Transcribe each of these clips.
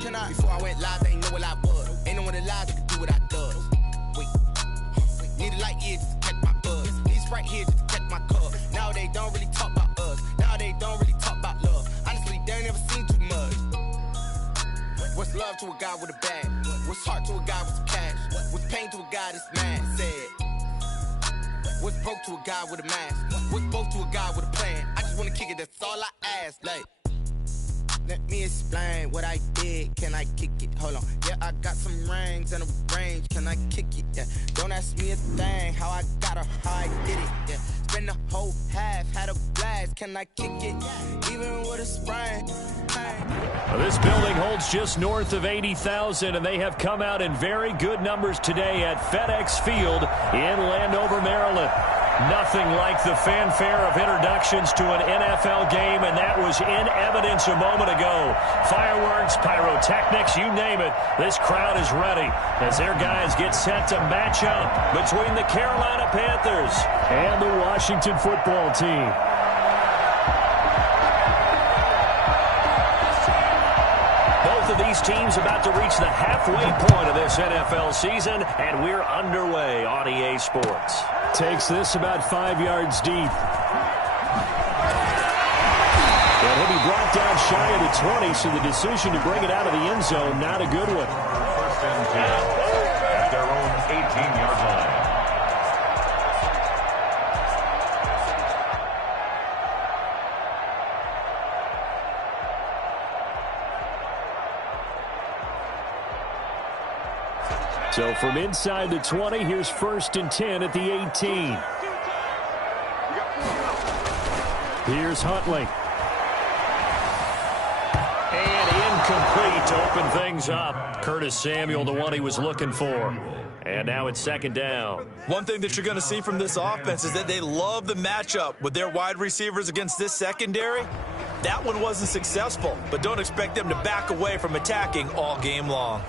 Can I? Before I went live, they ain't know what I was. Ain't no one alive that could do what I does. Wait. Need a light here just to check my buzz. Need Sprite here just to check my cup. Now they don't really talk about us. Now they don't really talk about love. Honestly, they ain't never seen too much. What's love to a guy with a bag? What's heart to a guy with some cash? What's pain to a guy that's mad? Said. What's broke to a guy with a mask? What's both to a guy with a plan? I just wanna kick it, that's all I ask. Like, let me explain what I did. Can I kick it? Hold on. Yeah, I got some rings and a range. Can I kick it? Yeah. Don't ask me a thing. How I got her, how I did it. Yeah. Spend the whole half, had a blast. Can I kick it? Even with a sprain. Well, this building holds just north of 80,000, and they have come out in very good numbers today at FedEx Field in Landover, Maryland. Nothing like the fanfare of introductions to an NFL game, and that was in evidence a moment ago. Fireworks, pyrotechnics, you name it. This crowd is ready as their guys get set to match up between the Carolina Panthers and the Washington football team. Both of these teams about to reach the halfway point of this NFL season, and we're underway on EA Sports. Takes this about 5 yards deep. And he'll be brought down shy of the 20, so the decision to bring it out of the end zone, not a good one. First and 10 at their own 18-yard line. So from inside the 20, here's first and 10 at the 18. Here's Huntley. And incomplete to open things up. Curtis Samuel, the one he was looking for. And now it's second down. One thing that you're going to see from this offense is that they love the matchup with their wide receivers against this secondary. That one wasn't successful, but don't expect them to back away from attacking all game long.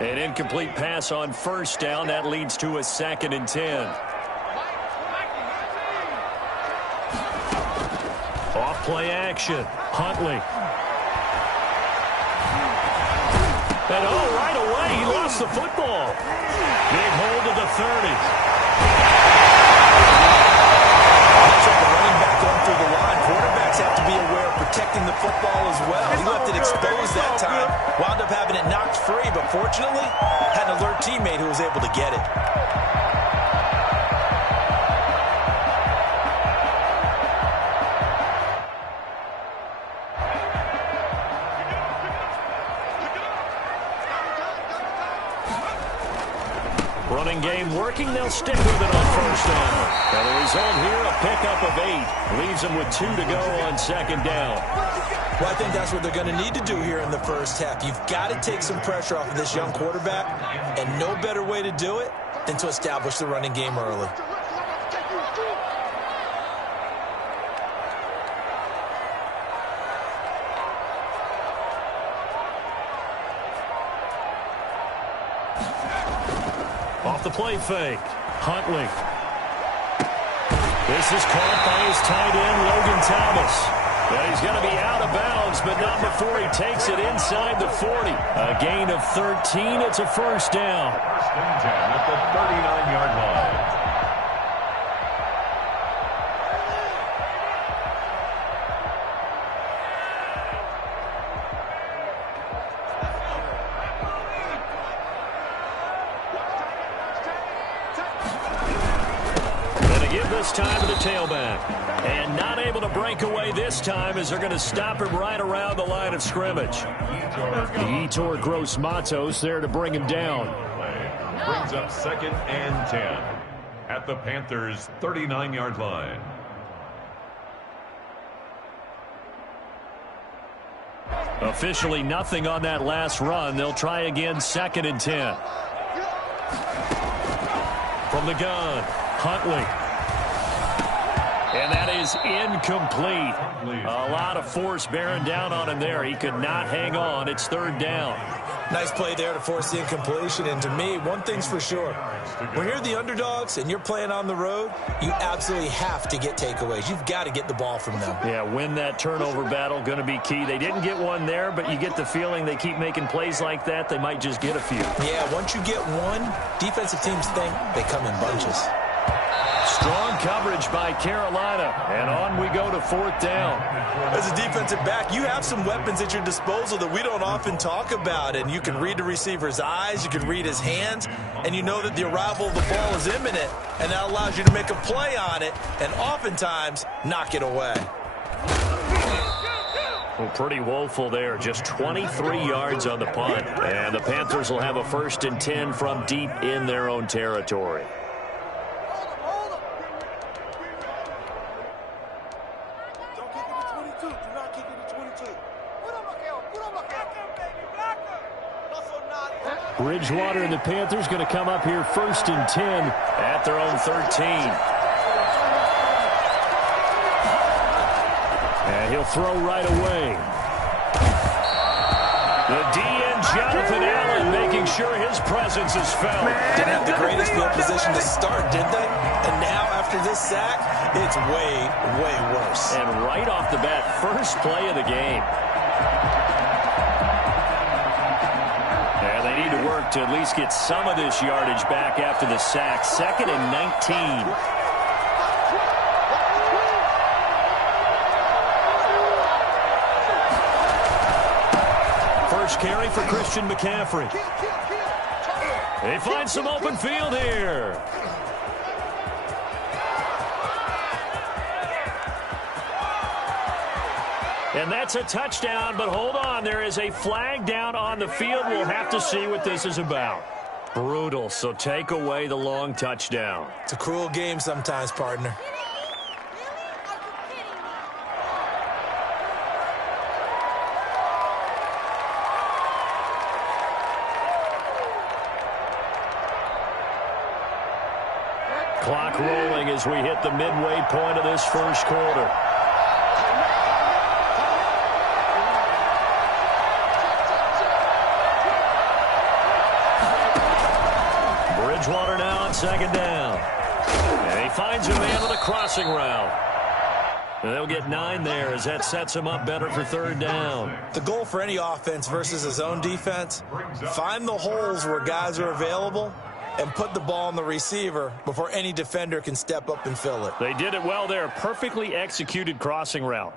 An incomplete pass on first down. That leads to a second and 10. Off play action. Huntley. And right away, he lost the football. Big hold of the 30. The running back going through the line. Quarterbacks have to be aware of protecting the football as well. He left it exposed that time. Wound up having it knocked free, but fortunately, had an alert teammate who was able to get it. Running game working. They'll stick with it on first down. And the result here, a pickup of 8. Leaves them with 2 to go on second down. Well, I think that's what they're going to need to do here in the first half. You've got to take some pressure off of this young quarterback, and no better way to do it than to establish the running game early. Off the play fake. Huntley. This is caught by his tight end, Logan Thomas. Well, he's going to be out of bounds, but not before he takes it inside the 40. A gain of 13. It's a first down. First and 10 at the 39-yard line. This time to the tailback. And not able to break away this time as they're going to stop him right around the line of scrimmage. Yetur Gross-Matos there to bring him down. Brings up second and 10 at the Panthers' 39-yard line. Officially nothing on that last run. They'll try again second and 10. From the gun, Huntley. And that is incomplete. A lot of force bearing down on him there. He could not hang on. It's third down. Nice play there to force the incompletion. And to me, one thing's for sure. When you're the underdogs and you're playing on the road, you absolutely have to get takeaways. You've got to get the ball from them. Yeah, win that turnover battle, going to be key. They didn't get one there, but you get the feeling they keep making plays like that, they might just get a few. Yeah, once you get one, defensive teams think they come in bunches. Strong coverage by Carolina, and on we go to 4th down. As a defensive back, you have some weapons at your disposal that we don't often talk about, and you can read the receiver's eyes, you can read his hands, and you know that the arrival of the ball is imminent, and that allows you to make a play on it, and oftentimes knock it away. Well, pretty woeful there, just 23 yards on the punt, and the Panthers will have a 1st and 10 from deep in their own territory. Bridgewater and the Panthers going to come up here 1st and 10 at their own 13. And he'll throw right away. The DN, Jonathan Allen, making sure his presence is felt. Didn't have the greatest field position to start, did they? And now, after this sack, it's way, way worse. And right off the bat, first play of the game. They need to work to at least get some of this yardage back after the sack. 2nd and 19. First carry for Christian McCaffrey. They find some open field here. And that's a touchdown, but hold on. There is a flag down on the field. We'll have to see what this is about. Brutal, so take away the long touchdown. It's a cruel game sometimes, partner. Clock rolling as we hit the midway point of this first quarter. Bridgewater now on 2nd down. And he finds a man with a crossing route. And they'll get 9 there as that sets him up better for 3rd down. The goal for any offense versus his own defense, find the holes where guys are available and put the ball on the receiver before any defender can step up and fill it. They did it well there. Perfectly executed crossing route.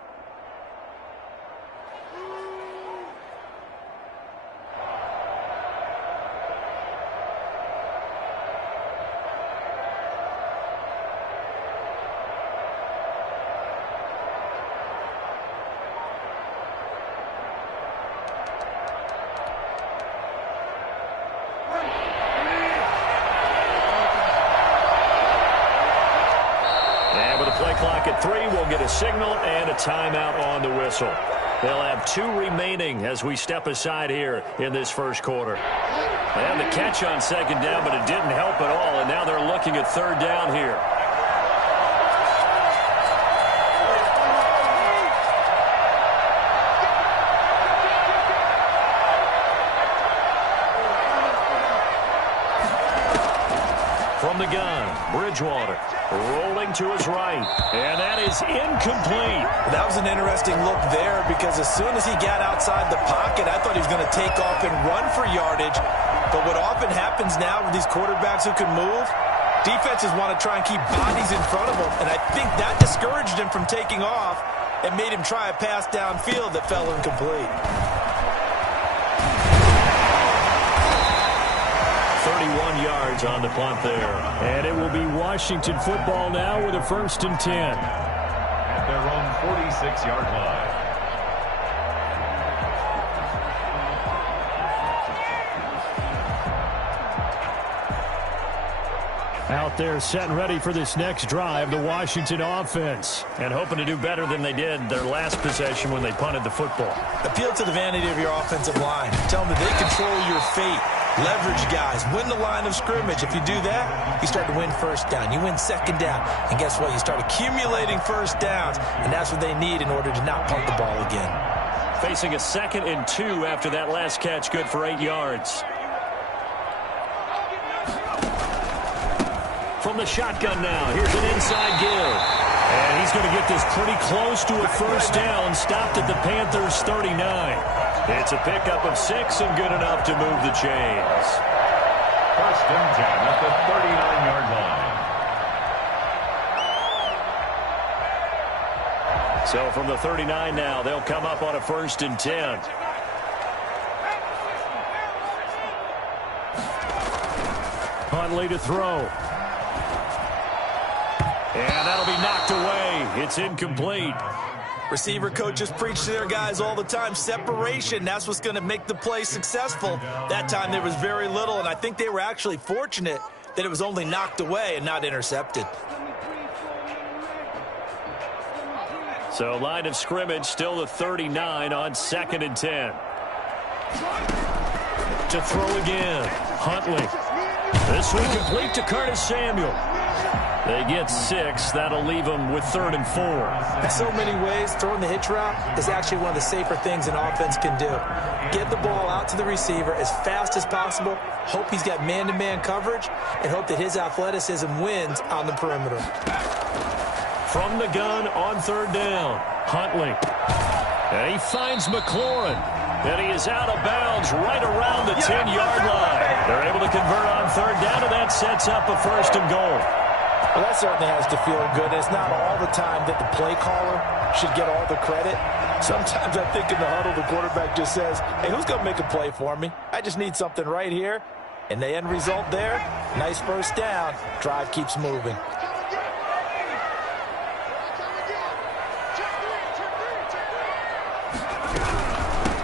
Clock at 3. We'll get a signal and a timeout on the whistle. They'll have 2 remaining as we step aside here in this first quarter. They had the catch on 2nd down, but it didn't help at all, and now they're looking at 3rd down here. From the gun, Bridgewater rolling to his right, and that is incomplete. That was an interesting look there because as soon as he got outside the pocket, I thought he was going to take off and run for yardage. But what often happens now with these quarterbacks who can move, defenses want to try and keep bodies in front of them, and I think that discouraged him from taking off and made him try a pass downfield that fell incomplete. 31 yards on the punt there. And it will be Washington football now with a 1st and 10. At their own 46-yard line. Out there set and ready for this next drive, the Washington offense. And hoping to do better than they did their last possession when they punted the football. Appeal to the vanity of your offensive line. Tell them that they control your fate. Leverage guys. Win the line of scrimmage. If you do that, you start to win 1st down. You win 2nd down. And guess what? You start accumulating 1st downs. And that's what they need in order to not punt the ball again. Facing a 2nd and 2 after that last catch, good for 8 yards. From the shotgun now, here's an inside give. And he's going to get this pretty close to a first down, stopped at the Panthers' 39. It's a pickup of 6 and good enough to move the chains. 1st and 10 at the 39-yard line. So from the 39 now, they'll come up on a 1st and 10. Huntley to throw. And that'll be knocked away. It's incomplete. Receiver coaches preach to their guys all the time. Separation, that's what's going to make the play successful. That time there was very little, and I think they were actually fortunate that it was only knocked away and not intercepted. So line of scrimmage still the 39 on 2nd and 10. To throw again. Huntley. This one complete to Curtis Samuel. They get 6. That'll leave them with 3rd and 4. In so many ways, throwing the hitch route is actually one of the safer things an offense can do. Get the ball out to the receiver as fast as possible, hope he's got man-to-man coverage, and hope that his athleticism wins on the perimeter. From the gun on 3rd down, Huntley. And he finds McLaurin. And he is out of bounds right around the 10-yard line. They're able to convert on 3rd down, and that sets up a 1st and goal. Well, that certainly has to feel good. It's not all the time that the play caller should get all the credit. Sometimes I think in the huddle, the quarterback just says, hey, who's going to make a play for me? I just need something right here. And the end result there, nice 1st down. Drive keeps moving.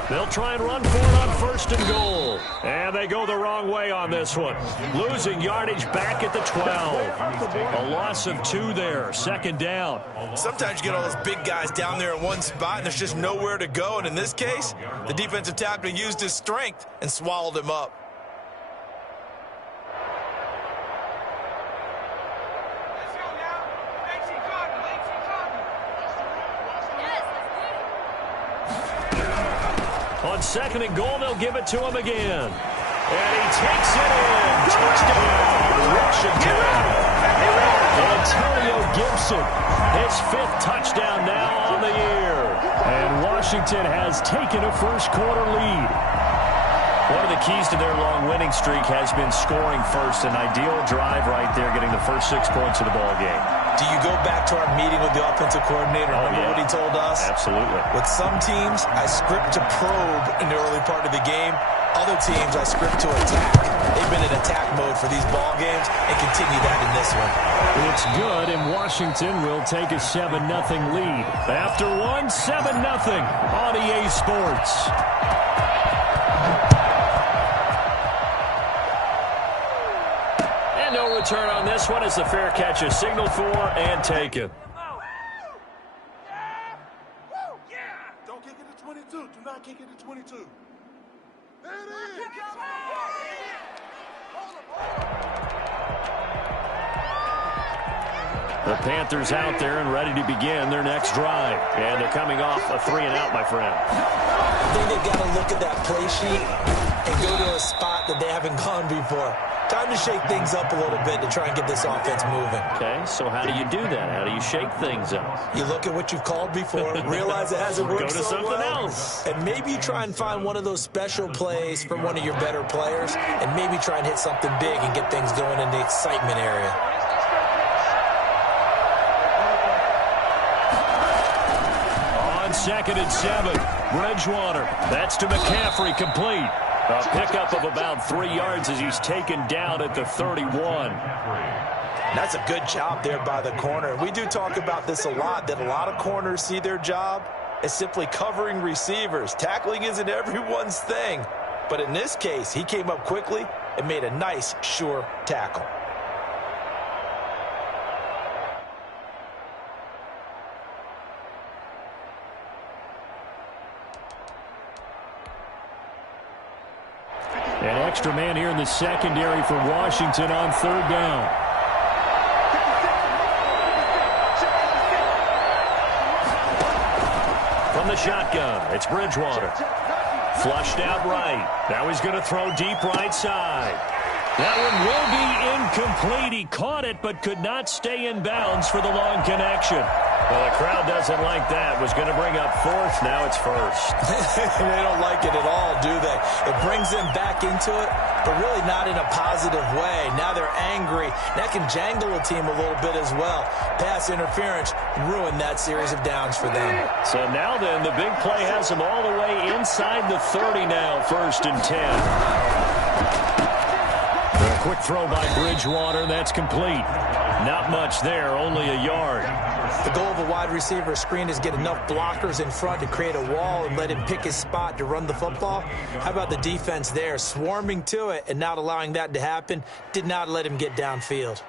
They'll try and run for it on 1st and goal. And they go the wrong way on this one. Losing yardage back at the 12. A loss of 2 there. 2nd down. Sometimes you get all those big guys down there in one spot, and there's just nowhere to go. And in this case, the defensive tackle used his strength and swallowed him up. On 2nd and goal, they'll give it to him again. And he takes it in. Touchdown, Washington. Antonio Gibson, his 5th touchdown now on the year. And Washington has taken a first-quarter lead. One of the keys to their long winning streak has been scoring first. An ideal drive right there, getting the first 6 points of the ball game. Do you go back to our meeting with the offensive coordinator? Remember what he told us? Absolutely. With some teams, I script to probe in the early part of the game. Other teams, I script to attack. They've been in attack mode for these ball games and continue that in this one. It's good, and Washington will take a 7-0 lead. After 7-0 on EA Sports. No return on this one as the fair catch is signaled for and taken. Don't kick it to 22. Do not kick it to 22. There it is. The Panthers out there and ready to begin their next drive. And they're coming off a 3-and-out, my friend. I think they've got to look at that play sheet and go to a spot that they haven't gone before. Time to shake things up a little bit to try and get this offense moving. Okay, so how do you do that? How do you shake things up? You look at what you've called before, realize it hasn't worked Go to so something well, else. and maybe you try and find one of those special plays from one of your better players, and maybe try and hit something big and get things going in the excitement area. On 2nd and 7, Bridgewater. That's to McCaffrey, complete. A pickup of about 3 yards as he's taken down at the 31. That's a good job there by the corner. We do talk about this a lot, that a lot of corners see their job as simply covering receivers. Tackling isn't everyone's thing. But in this case, he came up quickly and made a nice, sure tackle. An extra man here in the secondary for Washington on 3rd down. From the shotgun. It's Bridgewater. Flushed out right. Now he's going to throw deep right side. That one will be incomplete. He caught it but could not stay in bounds for the long connection. Well, the crowd doesn't like that. Was going to bring up fourth. Now it's first. They don't like it at all, do they? It brings them back into it, but really not in a positive way. Now they're angry. That can jangle a team a little bit as well. Pass interference ruined that series of downs for them. So now then, the big play has them all the way inside the 30 now, 1st and 10. A quick throw by Bridgewater. That's complete. Not much there, only a yard. The goal of a wide receiver screen is get enough blockers in front to create a wall and let him pick his spot to run the football. How about the defense there, swarming to it and not allowing that to happen? Did not let him get downfield.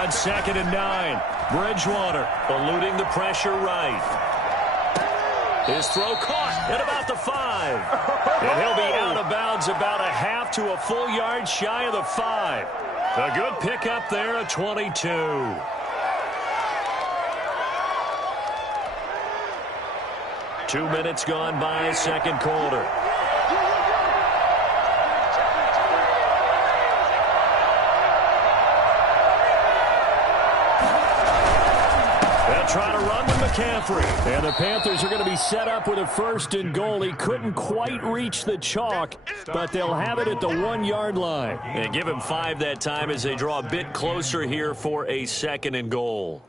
On 2nd and 9, Bridgewater eluding the pressure right. His throw caught at about the 5. And he'll be out of bounds about a half to a full yard shy of the 5. A good pickup there at 22. Two minutes gone by, second quarter. Try to run with McCaffrey. And the Panthers are going to be set up with a 1st and goal. He couldn't quite reach the chalk, but they'll have it at the 1-yard line. And give him 5 that time as they draw a bit closer here for a 2nd and goal.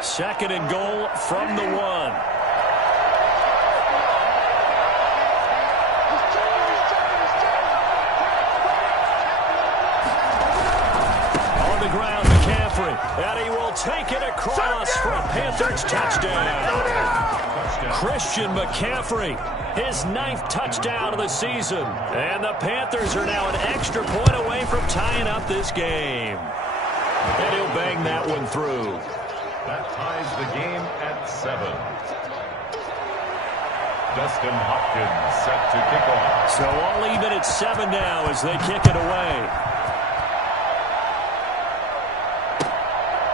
Second and goal from the 1. Ground, McCaffrey, and he will take it across for a Panthers touchdown. Christian McCaffrey, his 9th touchdown of the season. And the Panthers are now an extra point away from tying up this game. And he'll bang that one through. That ties the game at 7. Dustin Hopkins set to kick off. So all even at 7 now as they kick it away.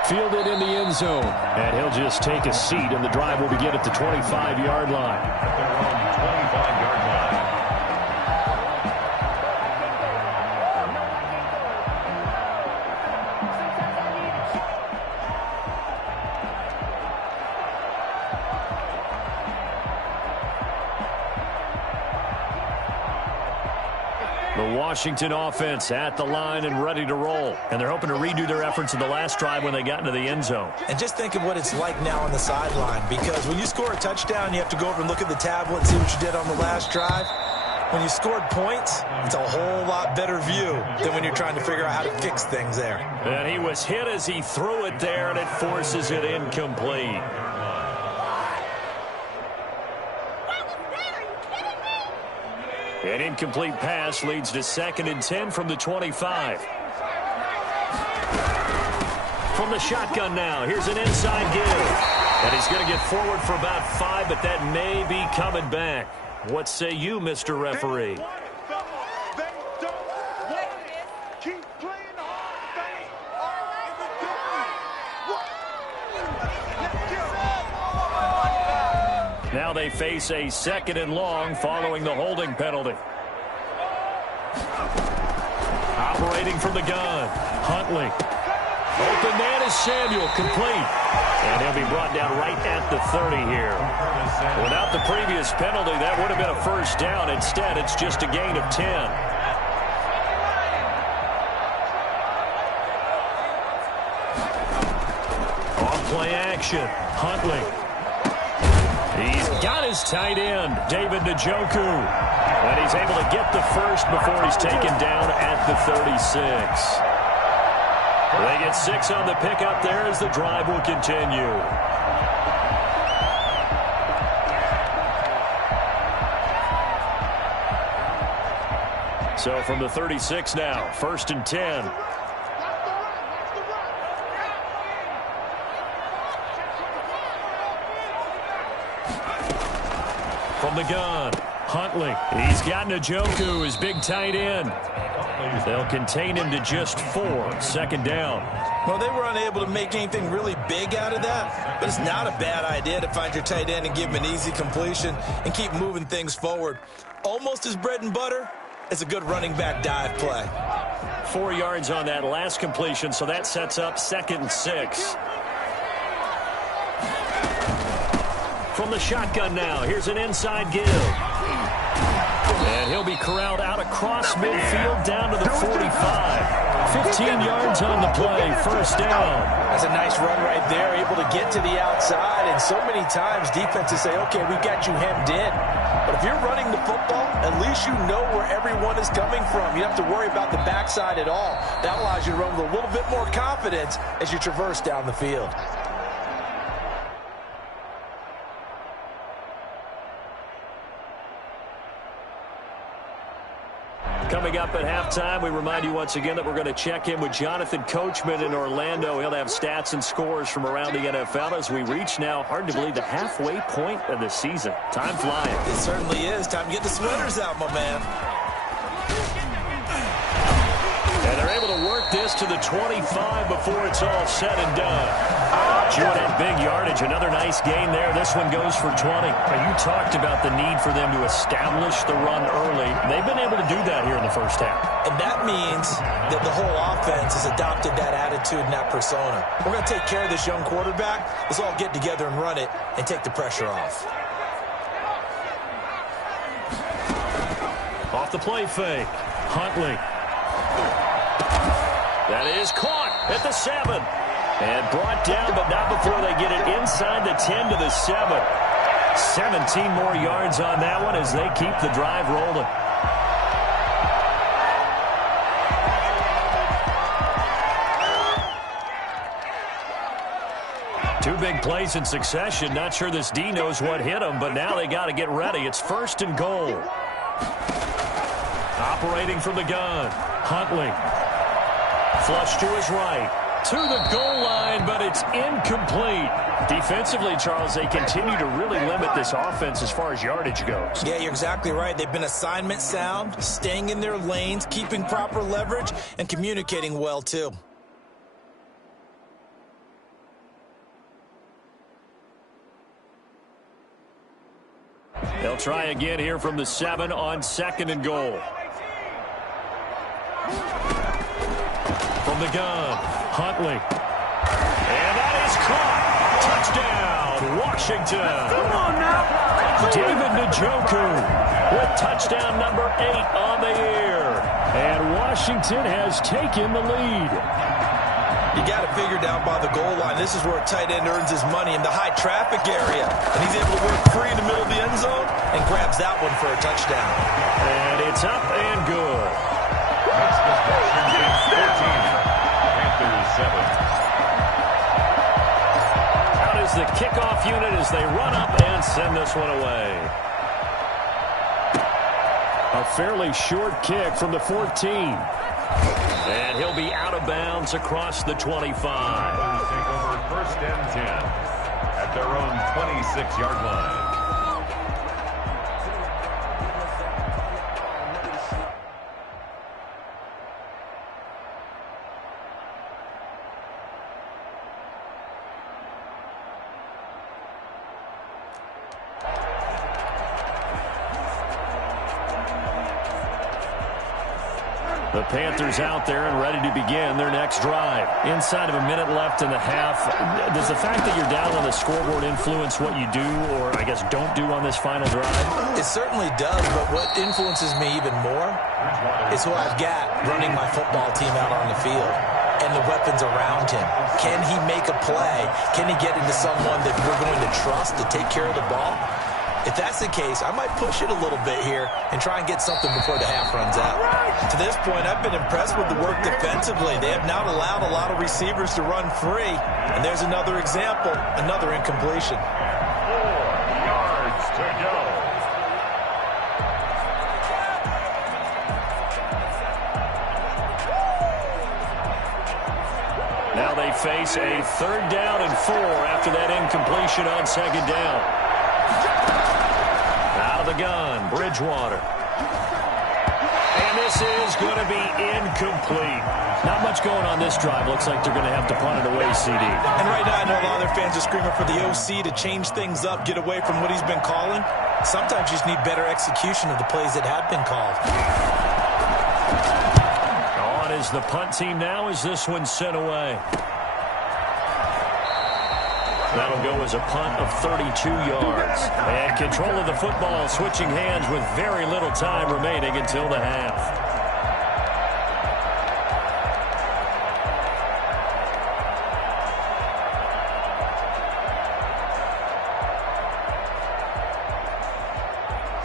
Fielded in the end zone. And he'll just take a seat, and the drive will begin at the 25-yard line. At their own 25-yard line. The Washington offense at the line and ready to roll. And they're hoping to redo their efforts in the last drive when they got into the end zone. And just think of what it's like now on the sideline, because when you score a touchdown, you have to go over and look at the tablet and see what you did on the last drive. When you scored points, it's a whole lot better view than when you're trying to figure out how to fix things there. And he was hit as he threw it there, and it forces it incomplete. An incomplete pass leads to 2nd and 10 from the 25. From the shotgun now, here's an inside give. And he's going to get forward for about 5, but that may be coming back. What say you, Mr. Referee? Now they face a 2nd and long following the holding penalty. Operating from the gun, Huntley. Open man is Samuel, complete. And he'll be brought down right at the 30 here. Without the previous penalty, that would have been a 1st down. Instead, it's just a gain of 10. Off-play action, Huntley. He's got his tight end, David Njoku. And he's able to get the 1st before he's taken down at the 36. They get 6 on the pickup there as the drive will continue. So from the 36 now, 1st and 10. From the gun, Huntley. He's got Njoku, his big tight end. They'll contain him to just 4. 2nd down. Well, they were unable to make anything really big out of that, but it's not a bad idea to find your tight end and give him an easy completion and keep moving things forward. Almost as bread and butter as a good running back dive play. 4 yards on that last completion, so that sets up 2nd and 6. From the shotgun now, here's an inside give. And he'll be corralled out across midfield down to the 45. 15 yards on the play, 1st down. That's a nice run right there, able to get to the outside. And so many times defenses say, okay, we've got you hemmed in. But if you're running the football, at least you know where everyone is coming from. You don't have to worry about the backside at all. That allows you to run with a little bit more confidence as you traverse down the field. Coming up at halftime, we remind you once again that we're going to check in with Jonathan Coachman in Orlando. He'll have stats and scores from around the NFL as we reach now, hard to believe, the halfway point of the season. Time flying. It certainly is. Time to get the sweaters out, my man. And they're able to work this to the 25 before it's all said and done. Chewing at big yardage, another nice gain there. This one goes for 20. Now, you talked about the need for them to establish the run early. They've been able to do that here in the first half. And that means that the whole offense has adopted that attitude and that persona. We're going to take care of this young quarterback. Let's all get together and run it and take the pressure off. Off the play fake. Huntley. That is caught at the 7. And brought down, but not before they get it inside the 10 to the 7. 17 more yards on that one as they keep the drive rolling. Two big plays in succession. Not sure this D knows what hit them, but now they got to get ready. It's 1st and goal. Operating from the gun. Huntley. Flush to his right. To the goal line, but it's incomplete. Defensively, Charles, they continue to really limit this offense as far as yardage goes. Yeah, you're exactly right. They've been assignment sound, staying in their lanes, keeping proper leverage, and communicating well, too. They'll try again here from the 7 on 2nd and goal. From the gun, Huntley. And that is caught. Touchdown, Washington. Come on now. David Njoku with touchdown number 8 on the year. And Washington has taken the lead. You got to figure down by the goal line. This is where a tight end earns his money in the high traffic area. And he's able to work free in the middle of the end zone and grabs that one for a touchdown. And it's up and good. Next possession is 14. Panthers 7. Out is the kickoff unit as they run up and send this one away. A fairly short kick from the 14. And he'll be out of bounds across the 25. Take over 1st and 10 at their own 26-yard line. The Panthers out there and ready to begin their next drive. Inside of a minute left in the half, does the fact that you're down on the scoreboard influence what you do or, I guess, don't do on this final drive? It certainly does, but what influences me even more is who I've got running my football team out on the field and the weapons around him. Can he make a play? Can he get into someone that we're going to trust to take care of the ball? If that's the case, I might push it a little bit here and try and get something before the half runs out. To this point, I've been impressed with the work defensively. They have not allowed a lot of receivers to run free. And there's another example, another incompletion. 4 yards to go. they face a 3rd down and 4 after that incompletion on 2nd down. Out of the gun, Bridgewater. And this is going to be incomplete. Not much going on this drive. Looks like they're going to have to punt it away, CD. And right now, I know a lot of their fans are screaming for the OC to change things up, get away from what he's been calling. Sometimes you just need better execution of the plays that have been called. On is the punt team now as this one's sent away. That'll go as a punt of 32 yards. And control of the football switching hands with very little time remaining until the half.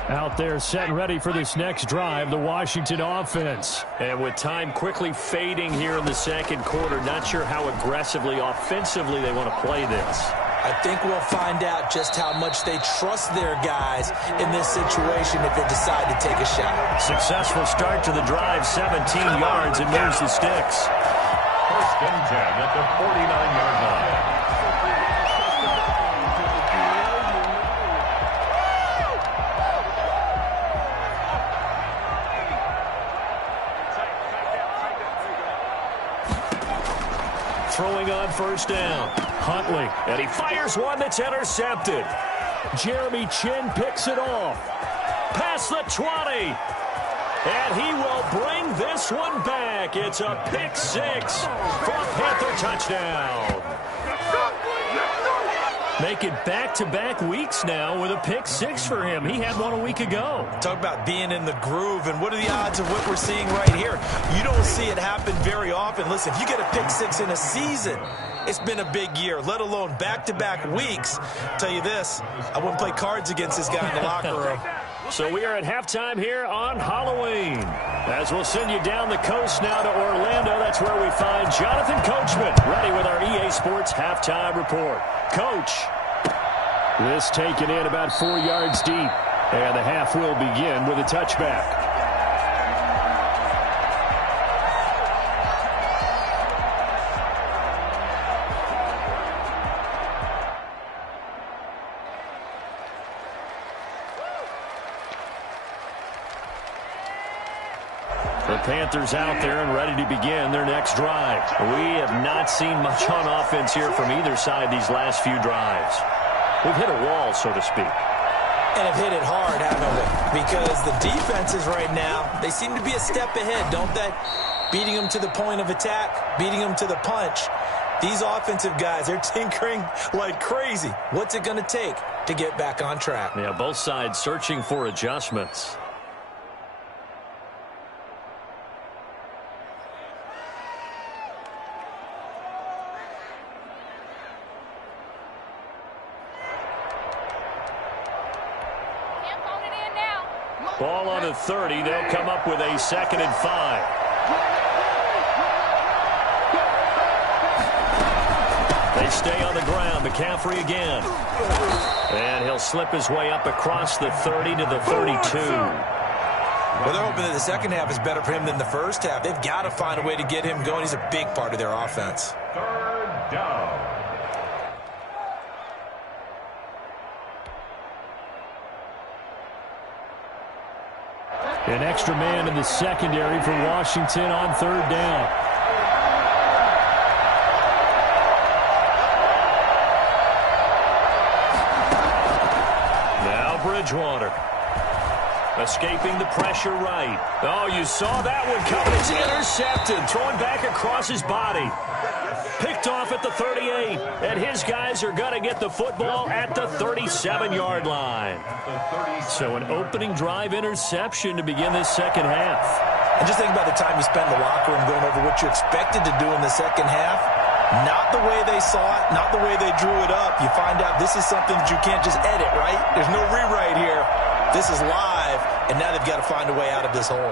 Out there set and ready for this next drive, the Washington offense. And with time quickly fading here in the 2nd quarter, not sure how aggressively, offensively they want to play this. I think we'll find out just how much they trust their guys in this situation if they decide to take a shot. Successful start to the drive, 17 yards, and moves the sticks. 1st and 10 at the 49-yard line. Throwing on 1st down. Huntley, and he fires one that's intercepted. Jeremy Chin picks it off. Past the 20. And he will bring this one back. It's a pick 6 for a Panther touchdown. Make it back-to-back weeks now with a pick 6 for him. He had one a week ago. Talk about being in the groove, and what are the odds of what we're seeing right here? You don't see it happen very often. Listen, if you get a pick 6 in a season, it's been a big year, let alone back-to-back weeks. I'll tell you this, I wouldn't play cards against this guy in the locker room. So we are at halftime here on Halloween. As we'll send you down the coast now to Orlando, that's where we find Jonathan Coachman, ready with our EA Sports halftime report. Coach. This taken in about 4 yards deep. And the half will begin with a touchback. The Panthers out there and ready to begin their next drive. We have not seen much on offense here from either side these last few drives. We've hit a wall, so to speak. And have hit it hard, haven't we? Because the defenses right now, they seem to be a step ahead, don't they? Beating them to the point of attack, beating them to the punch. These offensive guys, they're tinkering like crazy. What's it going to take to get back on track? Yeah, both sides searching for adjustments. Ball on the 30. They'll come up with a 2nd and 5. They stay on the ground. McCaffrey again. And he'll slip his way up across the 30 to the 32. Well, they're hoping that the second half is better for him than the first half. They've got to find a way to get him going. He's a big part of their offense. 3rd down. An extra man in the secondary for Washington on 3rd down. Now Bridgewater. Escaping the pressure right. Oh, you saw that one coming. It's intercepted. Throwing back across his body. Picked off at the 38. And his guys are going to get the football at the 37-yard line. So an opening drive interception to begin this second half. And just think about the time you spent in the locker room going over what you expected to do in the second half. Not the way they saw it, not the way they drew it up. You find out this is something that you can't just edit, right? There's no rewrite here. This is live, and now they've got to find a way out of this hole.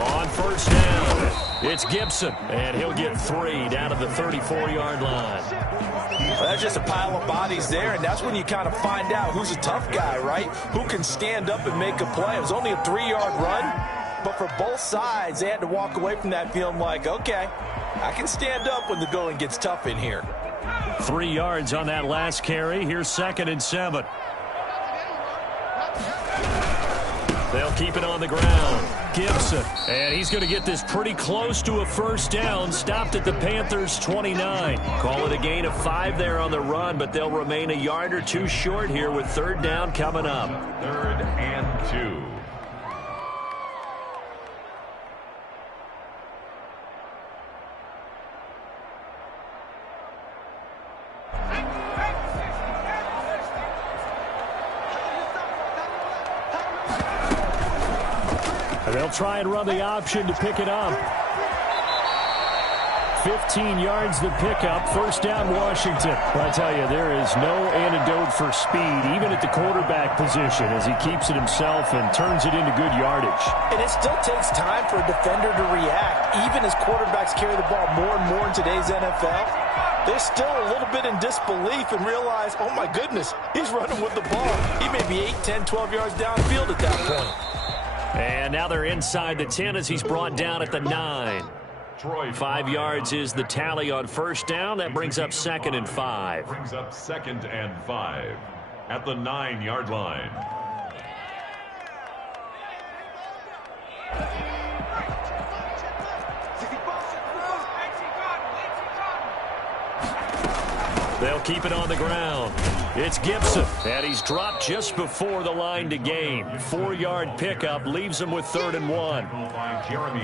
On 1st down, It's Gibson, and he'll get 3 down to the 34-yard line. Well, that's just a pile of bodies there, and that's when you kind of find out who's a tough guy, right? Who can stand up and make a play. It was only a 3-yard run, but for both sides, they had to walk away from that feeling like, okay, I can stand up when the going gets tough in here. 3 yards on that last carry. Here's 2nd and 7. They'll keep it on the ground. Gibson, and he's going to get this pretty close to a first down. Stopped at the Panthers' 29. Call it a gain of 5 there on the run, but they'll remain a yard or 2 short here with 3rd down coming up. 3rd and 2. They'll try and run the option to pick it up. 15 yards the pickup. First down, Washington. I tell you, there is no antidote for speed, even at the quarterback position, as he keeps it himself and turns it into good yardage. And it still takes time for a defender to react, even as quarterbacks carry the ball more and more in today's NFL. They're still a little bit in disbelief and realize, oh my goodness, he's running with the ball. He may be 8, 10, 12 yards downfield at that point. And now they're inside the 10 as he's brought down at the 9. 5 yards is the tally on first down. That brings up 2nd and 5. Brings up 2nd and 5 at the 9-yard line. They'll keep it on the ground. It's Gibson, and he's dropped just before the line to gain. 4-yard pickup leaves him with 3rd and 1.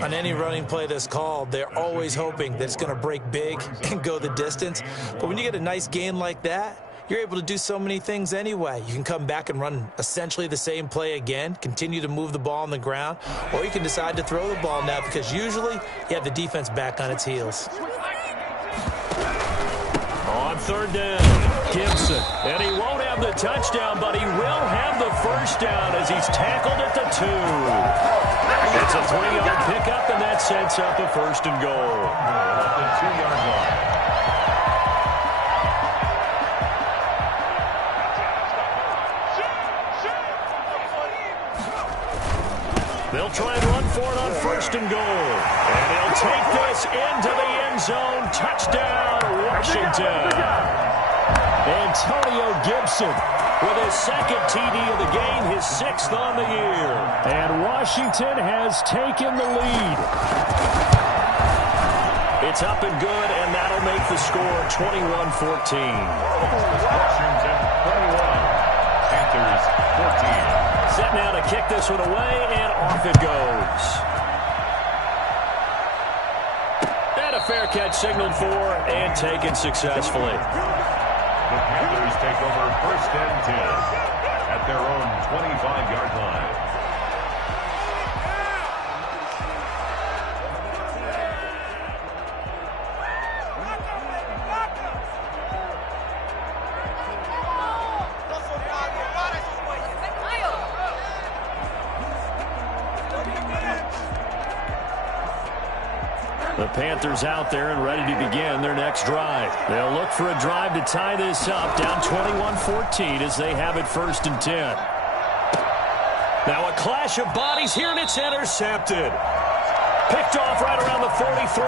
On any running play that's called, they're always hoping that it's going to break big and go the distance. But when you get a nice gain like that, you're able to do so many things anyway. You can come back and run essentially the same play again, continue to move the ball on the ground, or you can decide to throw the ball now because usually you have the defense back on its heels. On 3rd down, Gibson. And he won't have the touchdown, but he will have the first down as he's tackled at the 2. It's a 3-yard pickup, and that sets up a 1st and goal. At the 2-yard line. They'll try and run for it on 1st and goal. And he'll take this into the end zone. Touchdown, Washington. Antonio Gibson with his 2nd TD of the game, his 6th on the year. And Washington has taken the lead. It's up and good, and that'll make the score 21-14. Washington 21, Panthers 14. Set now to kick this one away, and off it goes. And a fair catch signaled for and taken successfully. The Panthers take over 1st and 10 at their own 25-yard line. The Panthers out there and ready to begin their next drive. They'll look for a drive to tie this up, down 21-14 as they have it 1st and 10. Now a clash of bodies here, and it's intercepted. Picked off right around the 43.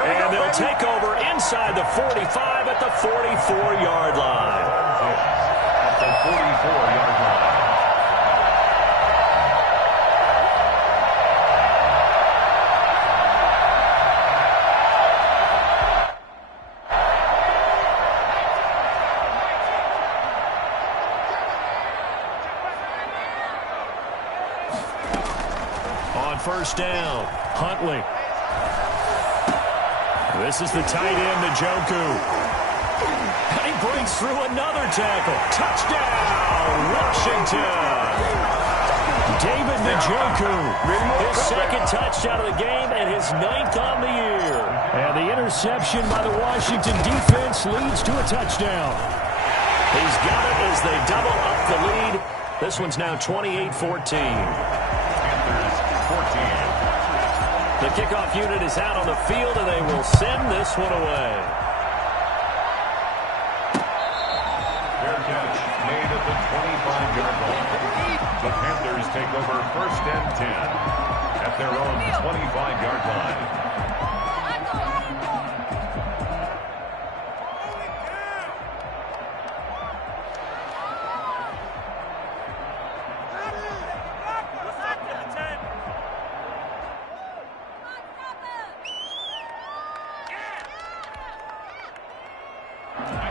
And they'll take over inside the 45 at the 44-yard line. At the 44-yard line. First down, Huntley. This is the tight end, Njoku. And he breaks through another tackle. Touchdown, Washington. David Njoku, his 2nd touchdown of the game and his 9th on the year. And the interception by the Washington defense leads to a touchdown. He's got it as they double up the lead. This one's now 28-14. The kickoff unit is out on the field, and they will send this one away. Fair catch made at the 25-yard line. The Panthers take over 1st and 10 at their own 25-yard line.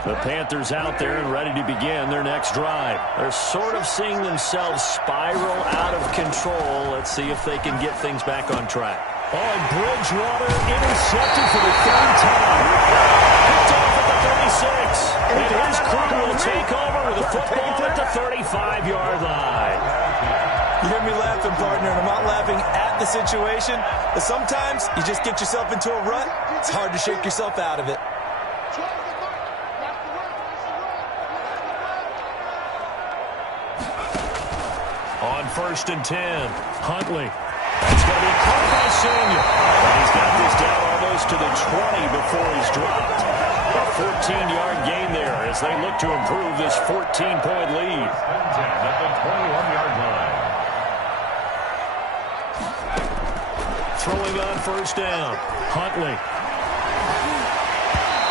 The Panthers out there and ready to begin their next drive. They're sort of seeing themselves spiral out of control. Let's see if they can get things back on track. Oh, and Bridgewater intercepted for the third time. Picked off at the 36. And his crew will take over with the football at the 35-yard line. You hear me laughing, partner, and I'm not laughing at the situation, but sometimes you just get yourself into a rut. It's hard to shake yourself out of it. On 1st and 10, Huntley. That's going to be caught by Samuel. And he's got this down almost to the 20 before he's dropped. A 14-yard gain there as they look to improve this 14-point lead. 10 at the 21-yard line. Throwing on 1st down, Huntley.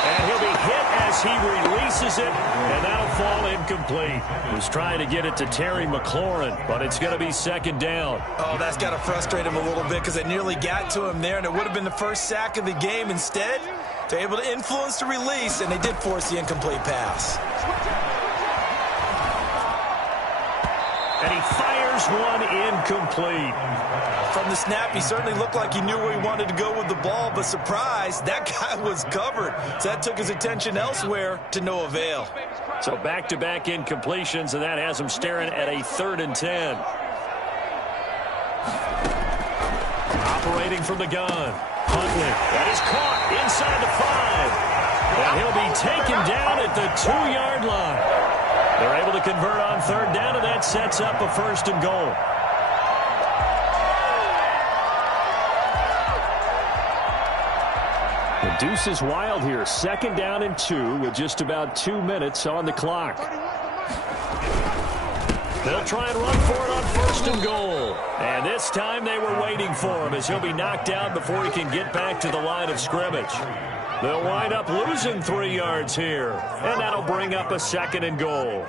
And he'll be hit as he releases it, and that'll fall incomplete. Was trying to get it to Terry McLaurin, but it's going to be 2nd down. Oh, that's got to frustrate him a little bit because they nearly got to him there, and it would have been the first sack of the game. Instead, they're able to influence the release, and they did force the incomplete pass. And he fires one incomplete. From the snap, he certainly looked like he knew where he wanted to go with the ball, but surprise, that guy was covered. So that took his attention elsewhere to no avail. So back-to-back incompletions, and that has him staring at a 3rd and 10. Operating from the gun, Huntley. That is caught inside the 5. And he'll be taken down at the 2-yard line. They're able to convert on 3rd down, and that sets up a 1st and goal. The deuce is wild here. 2nd down and 2 with just about 2 minutes on the clock. They'll try and run for it on 1st and goal. And this time they were waiting for him as he'll be knocked down before he can get back to the line of scrimmage. They'll wind up losing 3 yards here. And that'll bring up a 2nd and goal.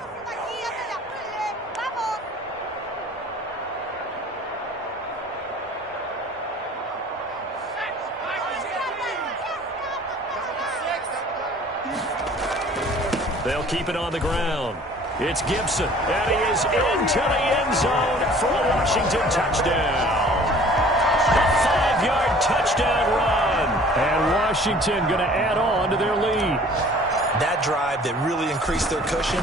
They'll keep it on the ground. It's Gibson, and he is into the end zone for a Washington touchdown. A 5-yard touchdown run, and Washington going to add on to their lead. That drive that really increased their cushion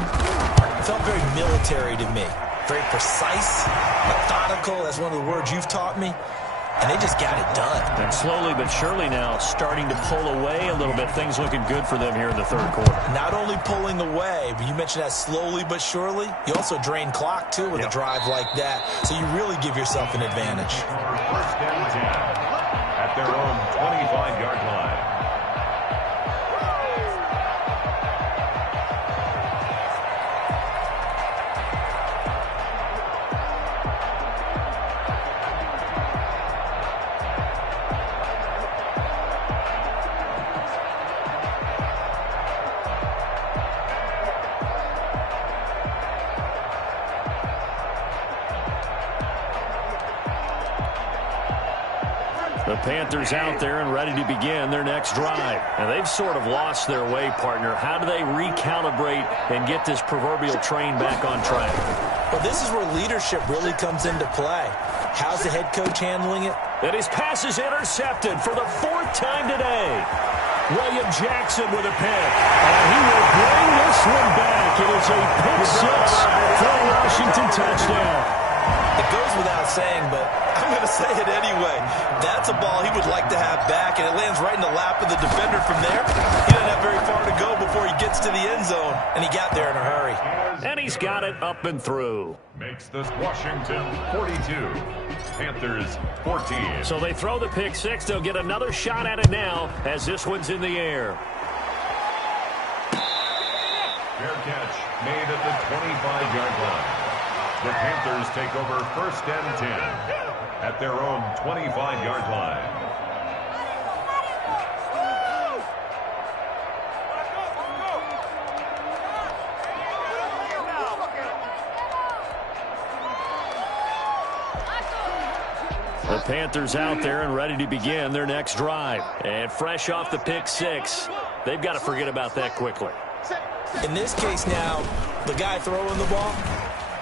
felt very military to me. Very precise, methodical. That's one of the words you've taught me. And they just got it done. And slowly but surely now starting to pull away a little bit. Things looking good for them here in the 3rd quarter. Not only pulling away, but you mentioned that slowly but surely. You also drain clock, too, with a drive like that. So you really give yourself an advantage. 1st and 10 at their own 25-yard line. The Panthers out there and ready to begin their next drive. And they've sort of lost their way, partner. How do they recalibrate and get this proverbial train back on track? Well, this is where leadership really comes into play. How's the head coach handling it? And his pass is intercepted for the 4th time today. William Jackson with a pick. And he will bring this one back. It is a pick 6 for a Washington touchdown. It goes without saying, but I'm going to say it anyway. That's a ball he would like to have back, and it lands right in the lap of the defender from there. He doesn't have very far to go before he gets to the end zone, and he got there in a hurry. And he's got it up and through. Makes this Washington 42. Panthers 14. So they throw the pick six. They'll get another shot at it now as this one's in the air. Fair catch made at the 25-yard line. The Panthers take over 1st and 10 at their own 25-yard line. The Panthers out there and ready to begin their next drive. And fresh off the pick six, they've got to forget about that quickly. In this case now, the guy throwing the ball,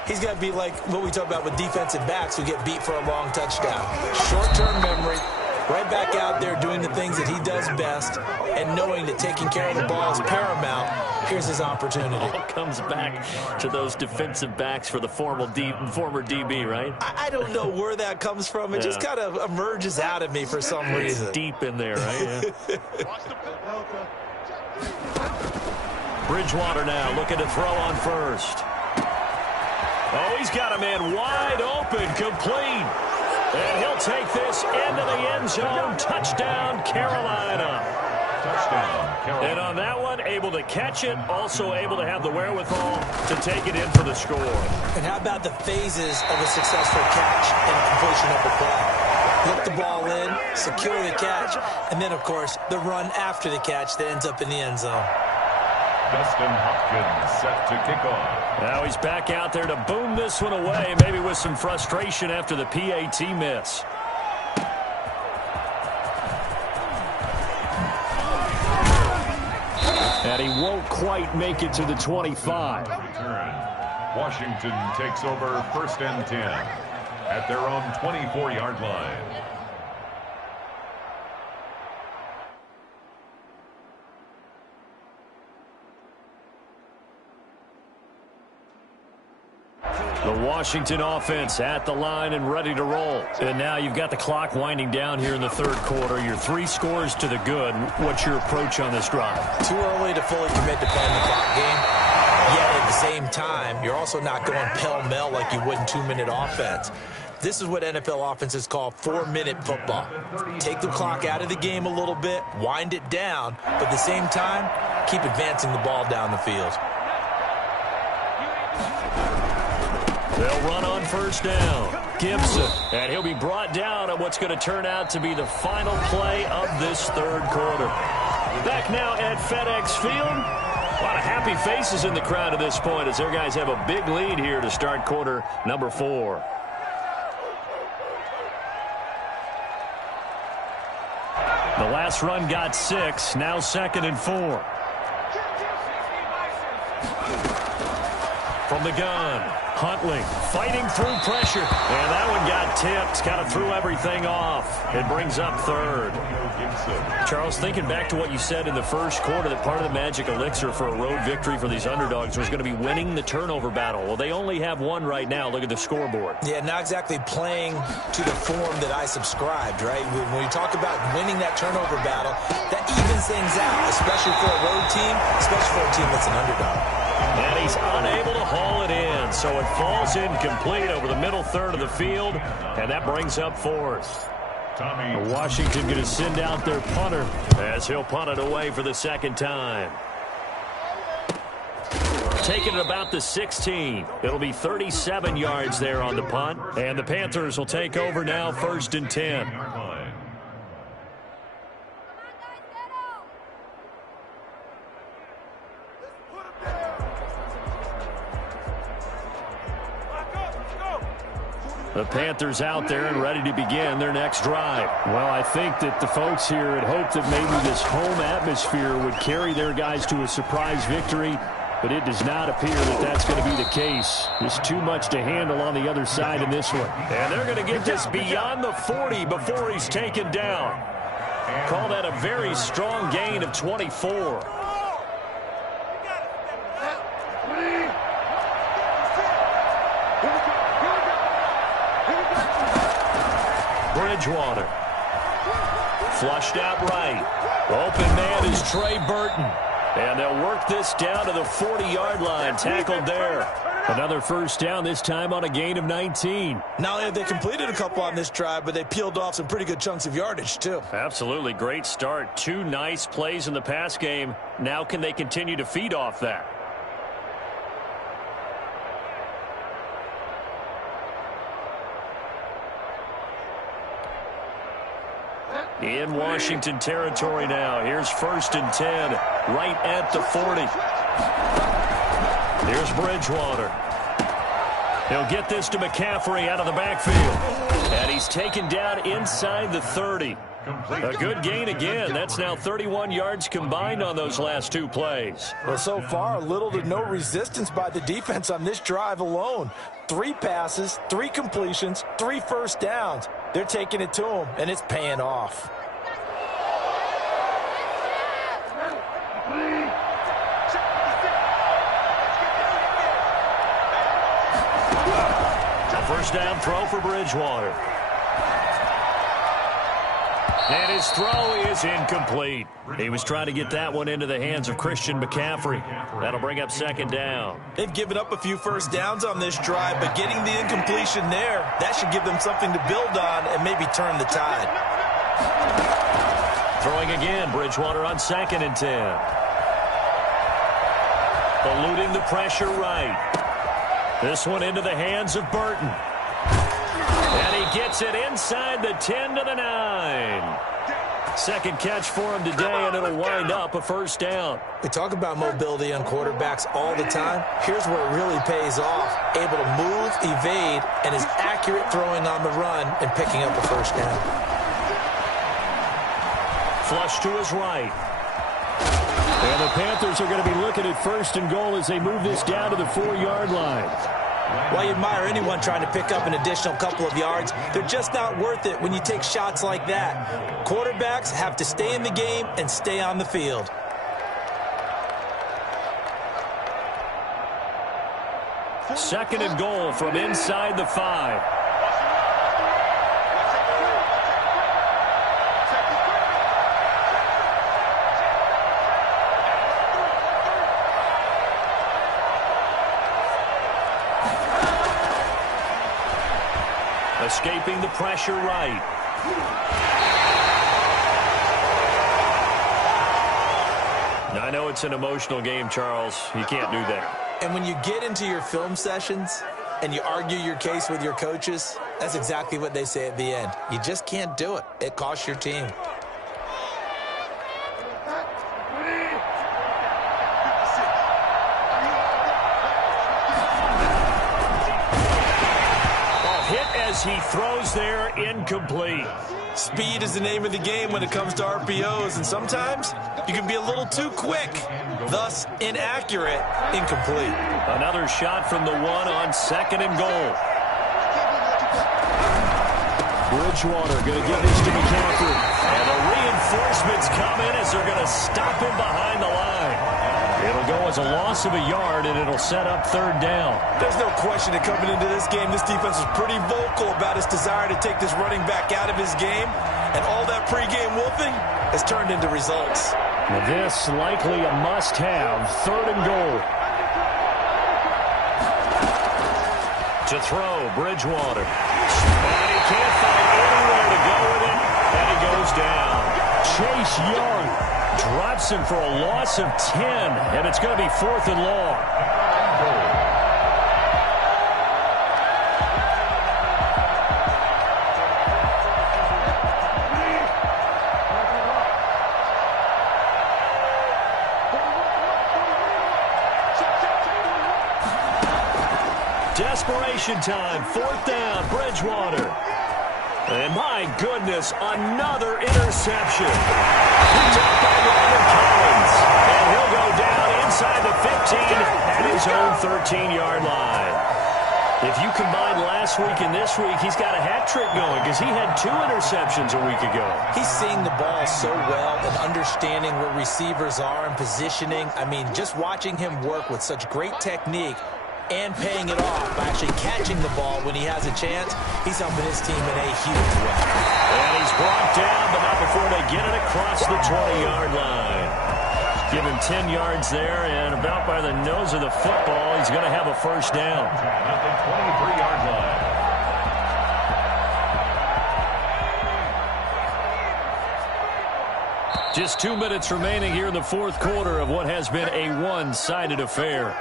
he's got to be like what we talk about with defensive backs who get beat for a long touchdown. Short-term memory, right back out there doing the things that he does best, and knowing that taking care of the ball is paramount. Here's his opportunity. All comes back to those defensive backs for the former DB, right? I don't know where that comes from. It just kind of emerges out of me for some reason. It's deep in there, right? Yeah. Bridgewater now looking to throw on first. Oh, he's got a man wide open, complete. And he'll take this into the end zone. Touchdown, Carolina. Touchdown, Carolina. And on that one, able to catch it, also able to have the wherewithal to take it in for the score. And how about the phases of a successful catch and completion of the play? Look the ball in, secure the catch, and then, of course, the run after the catch that ends up in the end zone. Dustin Hopkins set to kick off. Now he's back out there to boom this one away, maybe with some frustration after the PAT miss. And he won't quite make it to the 25. Return. Washington takes over 1st and 10 at their own 24-yard line. The Washington offense at the line and ready to roll. And now you've got the clock winding down here in the third quarter. You're 3 scores to the good. What's your approach on this drive? Too early to fully commit to playing the clock game. Yet at the same time, you're also not going pell-mell like you would in 2-minute offense. This is what NFL offenses call 4-minute football. Take the clock out of the game a little bit, wind it down, but at the same time, keep advancing the ball down the field. They'll run on first down. Gibson, and he'll be brought down on what's going to turn out to be the final play of this third quarter. Back now at FedEx Field. A lot of happy faces in the crowd at this point as their guys have a big lead here to start quarter number 4. The last run got 6, now 2nd and 4. From the gun, Huntley fighting through pressure. And that one got tipped, kind of threw everything off. It brings up 3rd. Charles, thinking back to what you said in the first quarter, that part of the magic elixir for a road victory for these underdogs was going to be winning the turnover battle. Well, they only have one right now. Look at the scoreboard. Yeah, not exactly playing to the form that I subscribed, right? When you talk about winning that turnover battle, that evens things out, especially for a road team, especially for a team that's an underdog. And he's unable to haul it in, so it falls incomplete over the middle third of the field, and that brings up 4th. Washington going to send out their punter as he'll punt it away for the 2nd time. Taking it about the 16. It'll be 37 yards there on the punt, and the Panthers will take over now 1st and 10. The Panthers out there and ready to begin their next drive. Well, I think that the folks here had hoped that maybe this home atmosphere would carry their guys to a surprise victory, but it does not appear that that's going to be the case. There's too much to handle on the other side in this one. And they're going to get this beyond the 40 before he's taken down. Call that a very strong gain of 24. Bridgewater. Flushed out right. Open man is Trey Burton. And they'll work this down to the 40-yard line. Tackled there. Another first down, this time on a gain of 19. Not only have they completed a couple on this drive, but they peeled off some pretty good chunks of yardage, too. Absolutely great start. 2 nice plays in the pass game. Now can they continue to feed off that? In Washington territory now. Here's 1st and 10, right at the 40. Here's Bridgewater. He'll get this to McCaffrey out of the backfield. And he's taken down inside the 30. A good gain again. That's now 31 yards combined on those last 2 plays. Well, so far, little to no resistance by the defense on this drive alone. 3 passes, 3 completions, 3 first downs. They're taking it to him, and it's paying off. A first down throw for Bridgewater. And his throw is incomplete. He was trying to get that one into the hands of Christian McCaffrey. That'll bring up 2nd down. They've given up a few first downs on this drive, but getting the incompletion there, that should give them something to build on and maybe turn the tide. Throwing again, Bridgewater on 2nd and 10. Eluding the pressure right. This one into the hands of Burton. And he gets it inside the 10 to the 9. 2nd catch for him today, and it'll wind up a first down. We talk about mobility on quarterbacks all the time. Here's where it really pays off. Able to move, evade, and is accurate throwing on the run and picking up a first down. Flush to his right. And the Panthers are going to be looking at 1st and goal as they move this down to the 4-yard line. While you admire anyone trying to pick up an additional couple of yards, they're just not worth it when you take shots like that. Quarterbacks have to stay in the game and stay on the field. Second and goal from inside the 5. Escaping the pressure right. Now, I know it's an emotional game, Charles. You can't do that. And when you get into your film sessions and you argue your case with your coaches, that's exactly what they say at the end. You just can't do it. It costs your team. He throws there, incomplete. Speed is the name of the game when it comes to RPOs, and sometimes you can be a little too quick, thus inaccurate, incomplete. Another shot from the 1 on 2nd and goal. Bridgewater going to give this to McCaffrey. And the reinforcements come in as they're going to stop him behind the line. It'll go as a loss of a yard, and it'll set up 3rd down. There's no question that coming into this game, this defense is pretty vocal about its desire to take this running back out of his game, and all that pregame wolfing has turned into results. Now this likely a must-have, 3rd and goal. To throw, Bridgewater. And he can't find anywhere to go with it, and he goes down. Chase Young drops him for a loss of 10, and it's going to be 4th and long. Desperation time, 4th down, Bridgewater. And my goodness, another interception. Picked up by Robert Collins. And he'll go down inside the 15 at his own 13-yard line. If you combine last week and this week, he's got a hat trick going because he had 2 interceptions a week ago. He's seeing the ball so well and understanding where receivers are and positioning. I mean, just watching him work with such great technique and paying it off by actually catching the ball when he has a chance, he's helping his team in a huge way. And he's brought down, but not before they get it across the 20-yard line. Give him 10 yards there, and about by the nose of the football, he's going to have a first down. At the 23-yard line. Just 2 minutes remaining here in the fourth quarter of what has been a one-sided affair.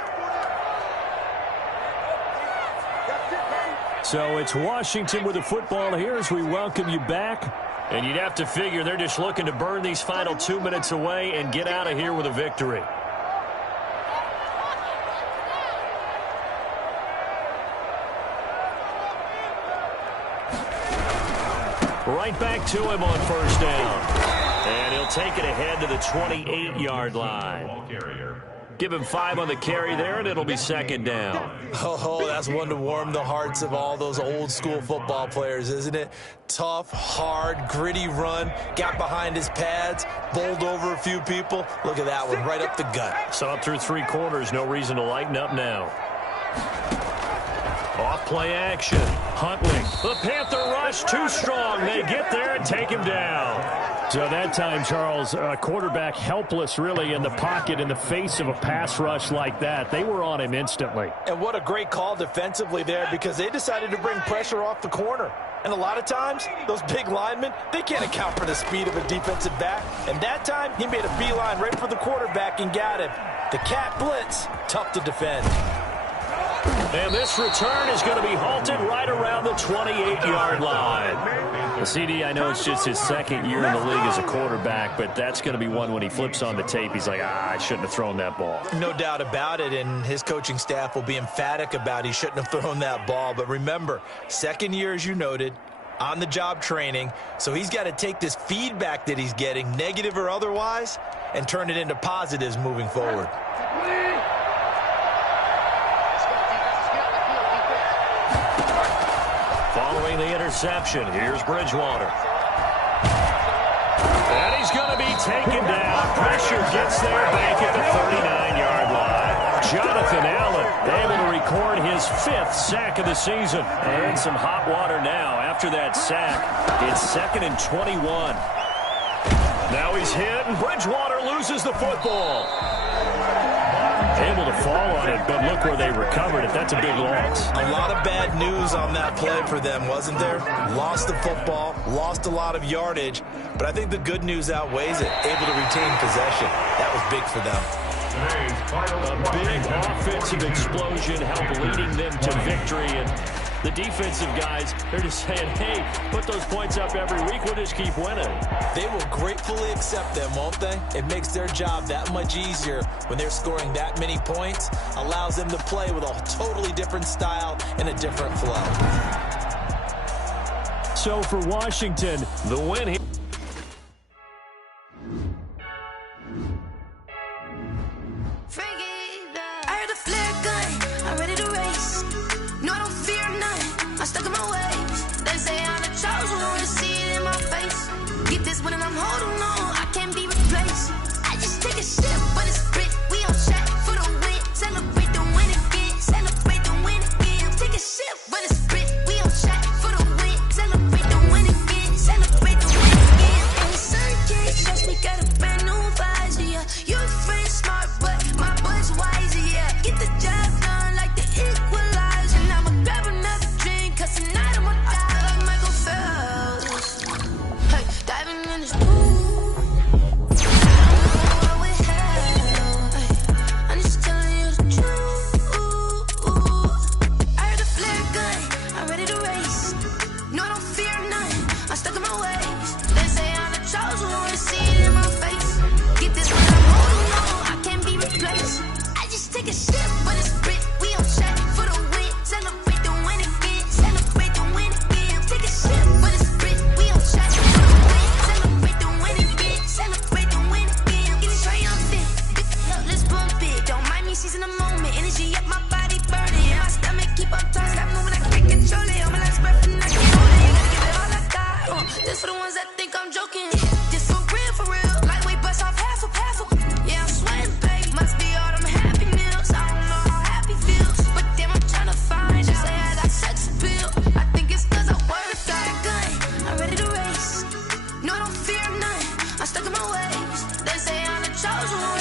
So it's Washington with the football here as we welcome you back. And you'd have to figure they're just looking to burn these final 2 minutes away and get out of here with a victory. Right back to him on first down. And he'll take it ahead to the 28-yard line. Give him 5 on the carry there, and it'll be second down. Oh, that's one to warm the hearts of all those old-school football players, isn't it? Tough, hard, gritty run, got behind his pads, bowled over a few people. Look at that one, right up the gut. So up through 3 quarters, no reason to lighten up now. Off-play action. Huntley. The Panther rush too strong. They get there and take him down. So that time, Charles, quarterback helpless really in the pocket in the face of a pass rush like that. They were on him instantly. And what a great call defensively there, because they decided to bring pressure off the corner. And a lot of times, those big linemen, they can't account for the speed of a defensive back. And that time, he made a beeline right for the quarterback and got him. The cat blitz, tough to defend. And this return is going to be halted right around the 28-yard line. The CD, I know it's just his second year in the league as a quarterback, but that's going to be one when he flips on the tape. He's like, I shouldn't have thrown that ball. No doubt about it, and his coaching staff will be emphatic about he shouldn't have thrown that ball. But remember, second year, as you noted, on-the-job training, so he's got to take this feedback that he's getting, negative or otherwise, and turn it into positives moving forward. Following the interception, here's Bridgewater. And he's going to be taken down. Pressure gets there back at the 39-yard line. Jonathan Allen able to record his 5th sack of the season. And some hot water now after that sack. It's 2nd and 21. Now he's hit, and Bridgewater loses the football. Able to fall on it, but look where they recovered it. That's a big loss. A lot of bad news on that play for them, wasn't there? Lost the football, lost a lot of yardage, but I think the good news outweighs it. Able to retain possession. That was big for them. A big offensive explosion helped leading them to victory, and the defensive guys, they're just saying, hey, put those points up every week, we'll just keep winning. They will gratefully accept them, won't they? It makes their job that much easier when they're scoring that many points, allows them to play with a totally different style and a different flow. So for Washington, the win here. This for the ones that think I'm joking.